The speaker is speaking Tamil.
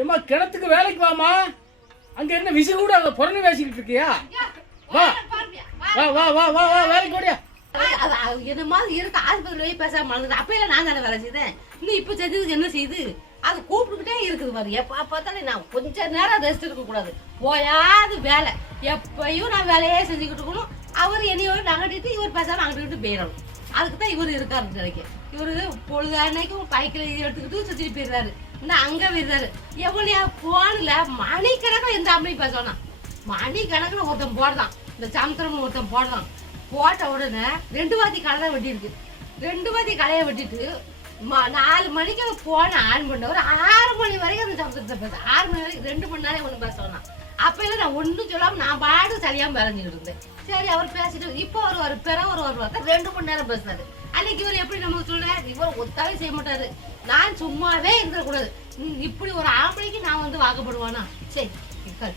ஏமா கிணத்துக்கு வேலைக்கு வாமா. அங்க என்ன விசி கூட அங்க புறணி பேசிக்கிட்டு இருக்கியா? வா வா வா வா வா வா வேலைக்கு ஓடியா. என்ன மாதிரி இருக்கு ஆஸ்பத்திரி போய் பேசாம மறந்துட்டு அப்பெல்லாம் நான் தானே வேலை செய்தேன். இன்னும் இப்ப செஞ்சதுக்கு என்ன செய்யுது? அது கூப்பிட்டுக்கிட்டே இருக்குது பாரு. எப்ப பார்த்தாலும் நான் கொஞ்ச நேரம் ரெஸ்ட் இருக்க கூடாது. போயாது வேலை எப்பயும் நான் வேலையே செஞ்சுக்கிட்டு இருக்கணும். அவர் என்னையோட நகட்டிட்டு இவர் பேசாம அங்கிட்டு போயிடணும். அதுக்கு தான் இவர் இருக்காரு நினைக்க. இவரு பொழுதானைக்கும் பைக்கில் எடுத்துக்கிட்டு சுத்திட்டு போயிடுறாரு. இன்னும் அங்க போயிடுறாரு. எவ்வளோ போன்ல மணிக்கணக்கில் எந்த அம்மையும் பேசணும். மணிக்கணக்கில் ஒருத்தன் போடுறான். இந்த சமுத்திரம் ஒருத்தன் போடுறான். போட்ட உடனே 2 வாத்தி களை தான் வெட்டி இருக்கு. 2 வாத்தி களையை வெட்டிட்டு 4 மணிக்கு போன ஆன் பண்ணவர் 6 மணி வரைக்கும் அந்த சமுத்திரத்தை பேச 6 மணி வரைக்கும் 2 மணி நேரம் ஒண்ணு பேசணும். அப்ப எல்லாம் நான் ஒன்றும் சொல்லாம நான் பாடு சரியாம விளைஞ்சிட்டு இருந்தேன். சரி அவர் பேசிட்டு இப்போ ஒரு வருவார் 2 மணி நேரம் பேசுறாரு. அன்னைக்கு இவர் எப்படி நமக்கு சொல்றாரு? இவர் ஒத்தாவே செய்ய மாட்டாரு. நான் சும்மாவே இருந்துடக்கூடாது. இப்படி ஒரு ஆம்பளைக்கு நான் வந்து வாக்கப்படுவானா? சரி இருக்காரு.